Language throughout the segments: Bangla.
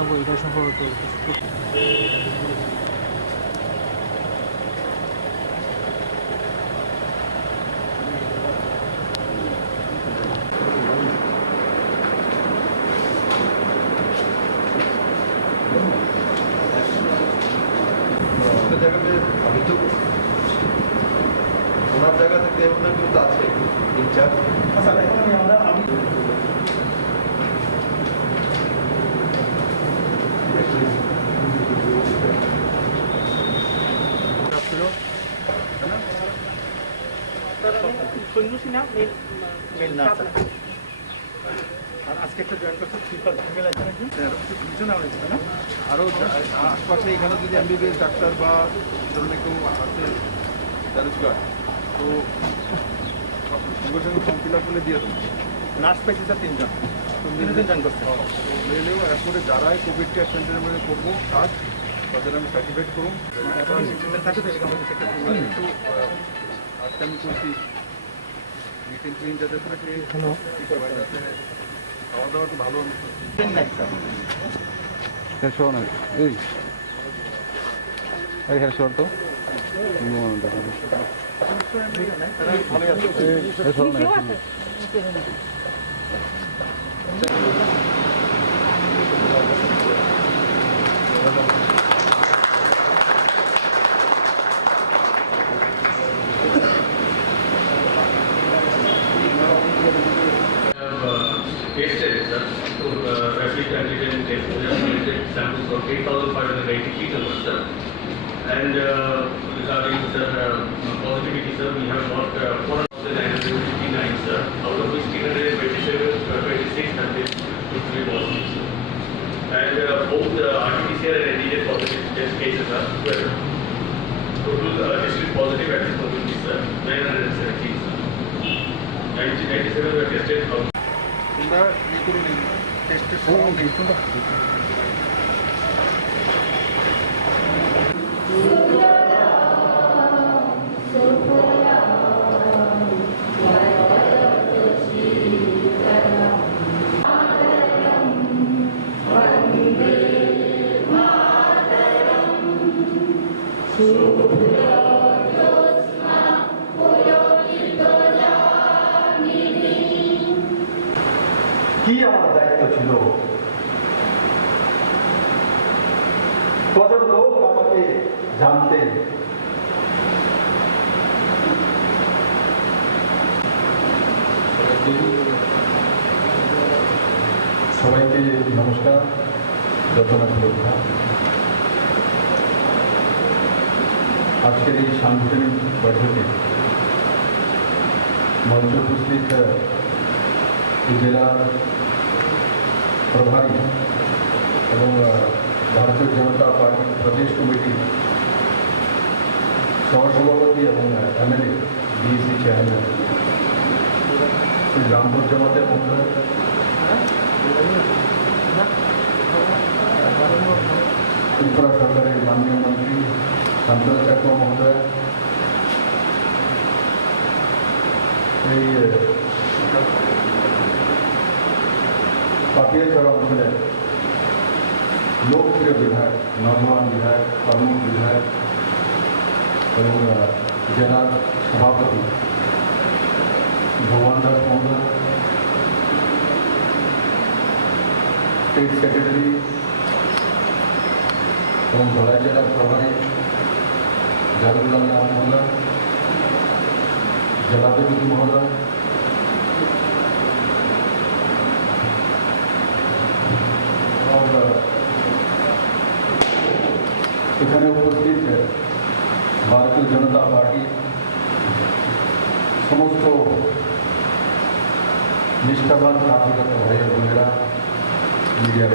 চালাবো এটা সম্ভবত জায়গাতে আমি তো ওনার জায়গা থেকে ওনার কিন্তু আছে ইনচার্জ আচ্ছা এখন আমরা আমি মেল না। স্যার। আর আজকে একটা জয়েন করছে ফিফার ফিমেল আছে। নাকি আরও কিছু দুজনে হয়েছে না? আরও আশপাশে এখানে যদি এমবিবিএস ডাক্তার বা এই ধরনের কেউ আছে প্যারেসগার্ড তো সঙ্গে সঙ্গে ফর্ম ফিল আপ করে দিয়ে দেবো। নার্স পেয়েছে স্যার তিনজন। তো মেলেও এরপরে যারাই কোভিড কেয়ার সেন্টারের মধ্যে করব কাজ তাদের আমি সার্টিফাইড আর একটু আজকে আমি করছি রিটেন ক্লিন যাতে থাকে খাওয়া দাওয়া একটু ভালো নাই স্যার হ্যাঁ শোন এই। এই হ্যাঁ শোন তো। ভালোই আছে। basically concerned, sir. And uh, regarding sir, uh, positivity, sir, we have got uh, 4,959, sir, out of which 326 have been three uh, positives. And uh, both uh, RT-PCR and antigen positive test cases are 12. Total uh, tested positive at this community, sir, 917, sir. 97 were tested out. Oh, test আমাকে জানতেন। সবাইকে নমস্কার, যতনা শ্রদ্ধা আজকের এই সাংগঠনিক বৈঠকে মঞ্চ উপস্থিত জেলার প্রভারী এবং আহ, ভারতীয় জনতা পার্টির প্রদেশ কমিটির সহসভাপতি এবং MLA DAC chairman Shri Rampur জামাতের মহোদয় ত্রিপুরা সরকারের মাননীয় মন্ত্রী শান্তনু চাকমা মহোদয় এই আহ, পাপিয়াছড়া অঞ্চলের लोकप्रिय विधायक, नौजवान विधायक, प्रमुख विधायक एवं जिला सभापति भगवान दास महोदय स्टेट सेक्रेटरी एवं बड़ा जिला प्रभारी जागरूकलाल महोदय जलाधिपति महोदय এখানে উপস্থিত ভারতীয় জনতা পার্টি সমস্ত নিষ্ঠাবান কার্যকর্তা ভাই বোনেরা, মিডিয়া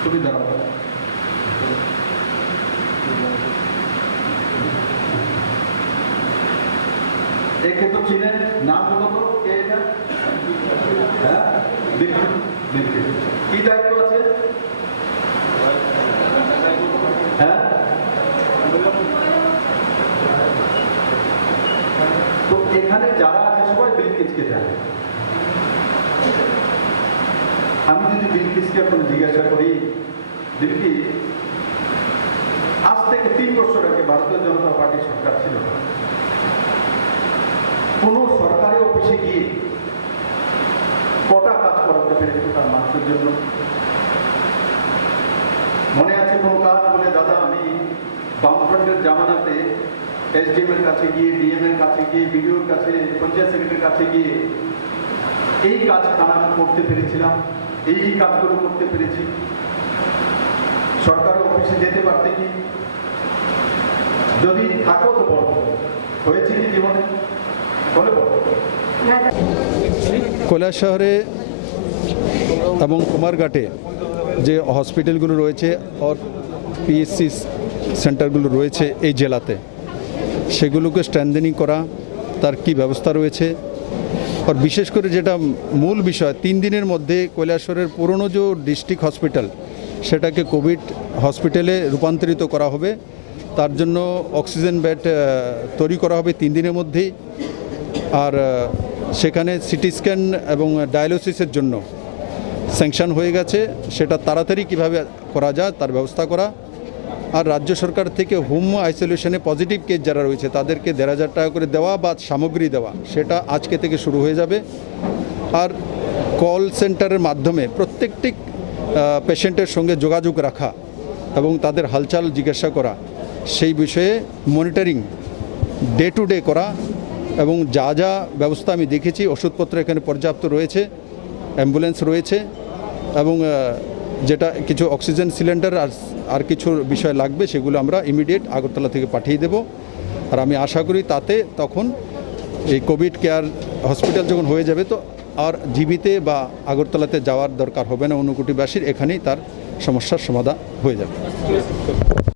খুবই দাঁড়াবো একে তো চিনেন নাম বলো তো কে এটা হ্যাঁ দীক্ষিত দীক্ষিত কি দায়িত্ব আছে হ্যাঁ তো যারা আছে সবাই বেলকিচকে যায় আমি যদি বিলকিসকে এখন জিজ্ঞাসা করি বিলকি আজ থেকে তিন বছর আগে ভারতীয় জনতা পার্টির সরকার ছিল। কোনো সরকারি অফিসে গিয়ে কটা কাজ করাতে পেরেছে তার মানুষের জন্য? মনে আছে কোনো কাজ বলে, দাদা, আমি বামফ্রন্টের জামানাতে এসডিএম এর কাছে গিয়ে ডিএম এর কাছে গিয়ে, বিডিওর কাছে, পঞ্চায়েত সেক্রেটারির কাছে গিয়ে এই কাজ আমি করতে পেরেছিলাম, এই কাজগুলো করতে পেরেছি। সরকারি অফিসে যেতে পারতে কি? যদি থাকো তো বলো। হয়েছে কি জীবনে? বলে কৈলাস শহরে এবং কুমারঘাটে যে হসপিটালগুলো রয়েছে, আর পিএসসি সেন্টারগুলো রয়েছে এই জেলাতে। সেগুলোকে স্ট্যান্ডেনিং করা, তার কি ব্যবস্থা রয়েছে? আর বিশেষ করে যেটা মূল বিষয়, তিন দিনের মধ্যে কৈলাসরের পুরনো যে ডিস্ট্রিক্ট হসপিটাল, সেটাকে কোভিড হসপিটালে রূপান্তরিত করা হবে। তার জন্য অক্সিজেন বেড তৈরি করা হবে তিন দিনের মধ্যেই। আর সেখানে সিটি স্ক্যান এবং ডায়ালিসিসের জন্য স্যাংশন হয়ে গেছে। সেটা তাড়াতাড়ি কীভাবে করা যায়, তার ব্যবস্থা করা। আর রাজ্য সরকার থেকে হোম আইসোলেশনে পজিটিভ কেস যারা রয়েছে, তাদেরকে দেড় হাজার টাকা করে দেওয়া বা সামগ্রী দেওয়া, সেটা আজকে থেকে শুরু হয়ে যাবে। আর কল সেন্টারের মাধ্যমে প্রত্যেকটি পেশেন্টের সঙ্গে যোগাযোগ রাখা এবং তাদের হালচাল জিজ্ঞাসা করা, সেই বিষয়ে মনিটরিং ডে টু ডে করা এবং যা যা ব্যবস্থা আমি দেখেছি, ওষুধপত্র এখানে পর্যাপ্ত রয়েছে, অ্যাম্বুলেন্স রয়েছে এবং যেটা কিছু অক্সিজেন সিলিন্ডার আর আর কিছু বিষয় লাগবে, সেগুলো আমরা ইমিডিয়েট আগরতলা থেকে পাঠিয়ে দেব। আর আমি আশা করি তাতে তখন এই কোভিড কেয়ার হসপিটাল যখন হয়ে যাবে, তো আর জীবিতে বা আগরতলাতে যাওয়ার দরকার হবে না, অনুকুটিবাসীর, এখানেই তার সমস্যার সমাধান হয়ে যাবে।